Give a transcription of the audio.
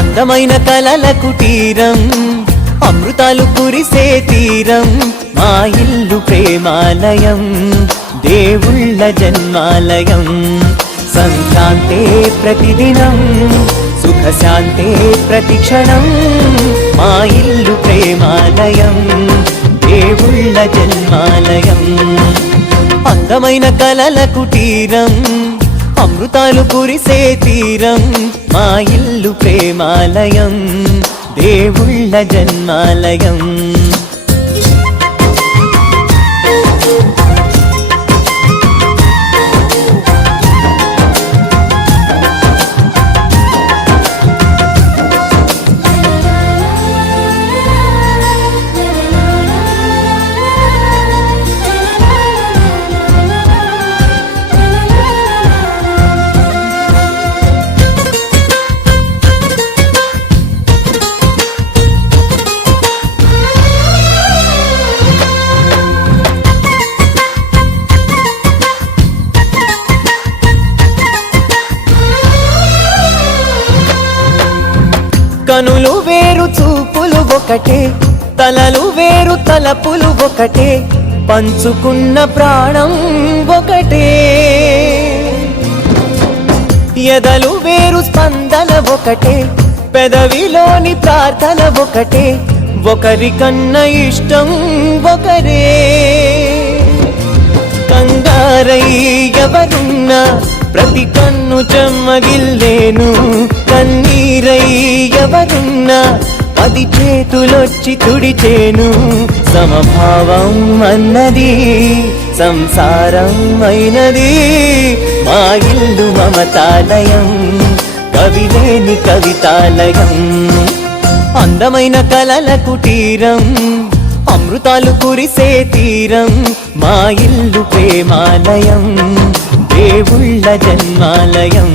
అందమైన కలల కుటీరం, అమృతాలు కురిసే తీరం, మా ఇల్లు ప్రేమాలయం, దేవుళ్ళ జన్మాలయం. సంక్రాంతే ప్రతిదినం, సుఖశాంతే ప్రతిక్షణం, మా ఇల్లు ప్రేమాలయం, దేవుళ్ళ జన్మాలయం. అందమైన కలల కుటీరం, అమృతాలు కురిసే తీరం, మా ఇల్లు ప్రేమాలయం, దేవుళ్ళ జన్మాలయం. కనులు వేరు చూపులు ఒకటే, తలలు వేరు తలపులు ఒకటే, పంచుకున్న ప్రాణం ఒకటే. ఎదలు వేరు స్పందన ఒకటే, పెదవిలోని ప్రార్థన ఒకటే, ఒకరికన్నా ఇష్టం ఒకరే. కంగారై ఎవరున్నా ప్రతి కన్ను చెమ్మగిల్లేను, కన్నీరై ఎవరున్నా 10 చేతులొచ్చి తుడిచేను. సమభావం అన్నది సంసారం అయినది, మా ఇల్లు మమతాలయం, కవిలేని కవితాలయం. అందమైన కలల కుటీరం, అమృతాలు కురిసే తీరం, మా ఇల్లు ప్రేమాలయం, దేవుళ్ళ జన్మాలయం.